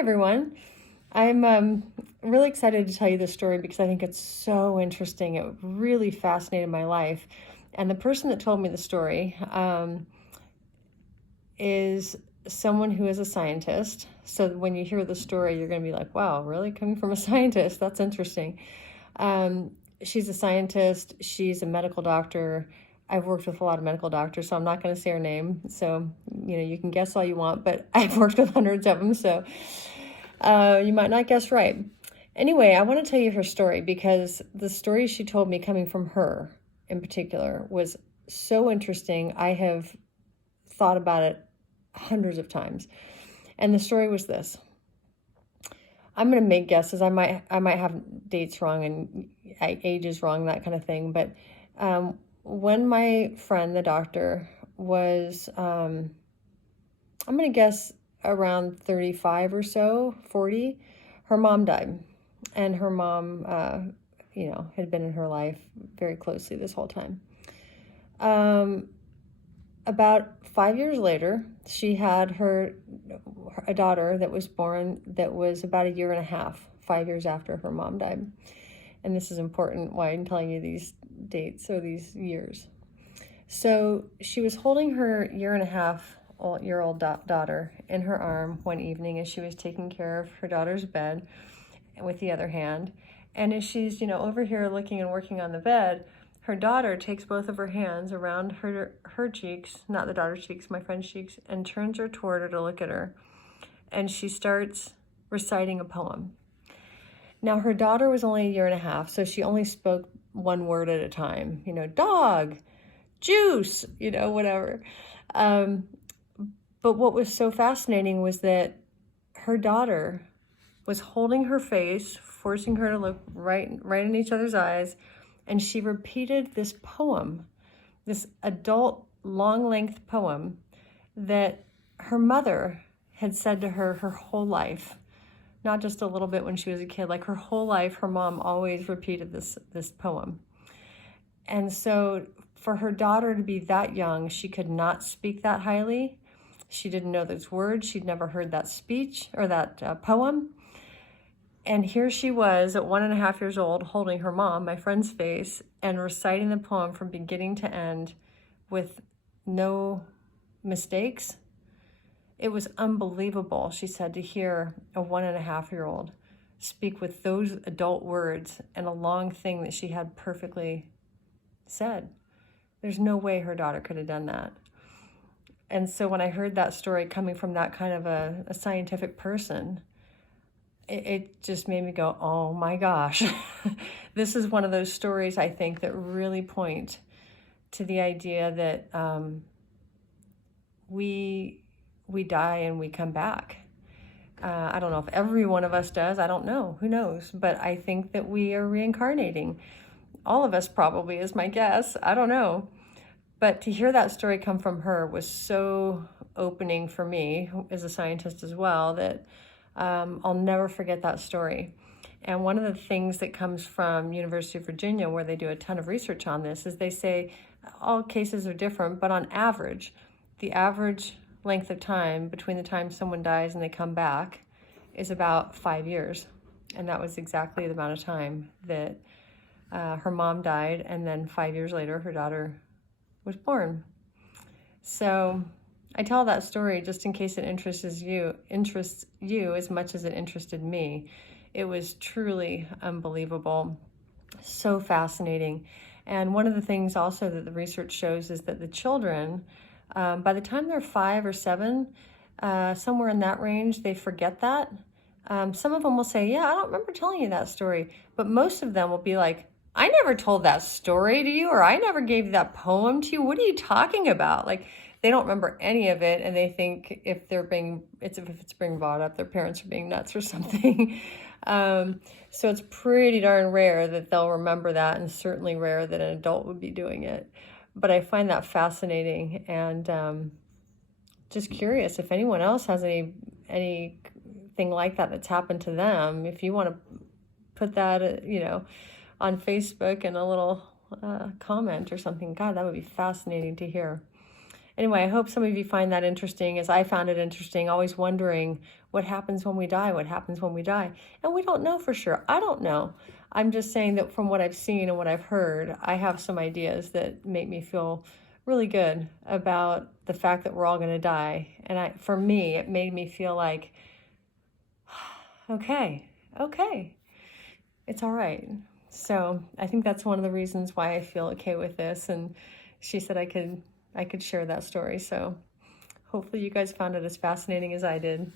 everyone. I'm really excited to tell you this story because I think it's so interesting. It really fascinated my life. And the person that told me the story is someone who is a scientist. So when you hear the story, you're going to be like, wow, really? Coming from a scientist? That's interesting. She's a scientist. She's a medical doctor. I've worked with a lot of medical doctors, so I'm not going to say her name. So, you can guess all you want, but I've worked with hundreds of them, so you might not guess right. Anyway, I want to tell you her story because the story she told me coming from her in particular was so interesting. I have thought about it hundreds of times. And the story was this. I'm going to make guesses. I might have dates wrong and ages wrong, that kind of thing. But when my friend, the doctor, was, I'm going to guess around 35 or so, 40, her mom died. And her mom, had been in her life very closely this whole time. About 5 years later, she had a daughter that was born that was about a year and a half, 5 years after her mom died. And this is important why I'm telling you these dates or these years. So she was holding her year-old daughter in her arm one evening as she was taking care of her daughter's bed with the other hand. And as she's, over here looking and working on the bed, her daughter takes both of her hands around her cheeks, not the daughter's cheeks, my friend's cheeks, and turns her toward her to look at her. And she starts reciting a poem. Now, her daughter was only a year and a half, so she only spoke one word at a time, dog, juice, whatever. But what was so fascinating was that her daughter was holding her face, forcing her to look right in each other's eyes, and she repeated this poem, this adult long-length poem that her mother had said to her whole life, not just a little bit when she was a kid, like her whole life, her mom always repeated this poem. And so for her daughter to be that young, she could not speak that highly. She didn't know those words. She'd never heard that speech or that poem. And here she was at 1.5 years old, holding her mom, my friend's face, and reciting the poem from beginning to end with no mistakes. It was unbelievable, she said, to hear a 1.5-year-old speak with those adult words and a long thing that she had perfectly said. There's no way her daughter could have done that. And so when I heard that story coming from that kind of a scientific person, it just made me go, oh my gosh. This is one of those stories, I think, that really point to the idea that we die and we come back. I don't know if every one of us does. I don't know. Who knows? But I think that we are reincarnating. All of us probably is my guess. I don't know. But to hear that story come from her was so opening for me as a scientist as well that I'll never forget that story. And one of the things that comes from University of Virginia, where they do a ton of research on this, is they say all cases are different, but on average, the average length of time between the time someone dies and they come back is about 5 years. And that was exactly the amount of time that her mom died, and then 5 years later, her daughter was born. So I tell that story just in case it interests you as much as it interested me. It was truly unbelievable, so fascinating. And one of the things also that the research shows is that the children, by the time they're 5 or 7, somewhere in that range, they forget that. Some of them will say, yeah, I don't remember telling you that story. But most of them will be like, I never told that story to you, or I never gave you that poem to you. What are you talking about? Like, they don't remember any of it, and they think if it's being brought up, their parents are being nuts or something. So it's pretty darn rare that they'll remember that, and certainly rare that an adult would be doing it. But I find that fascinating, and just curious if anyone else has anything like that that's happened to them. If you want to put that, on Facebook in a little comment or something, God, that would be fascinating to hear. Anyway, I hope some of you find that interesting, as I found it interesting, always wondering what happens when we die, what happens when we die. And we don't know for sure. I don't know. I'm just saying that from what I've seen and what I've heard, I have some ideas that make me feel really good about the fact that we're all going to die. And for me, it made me feel like, okay, it's all right. So I think that's one of the reasons why I feel okay with this. And she said I could share that story. So hopefully you guys found it as fascinating as I did.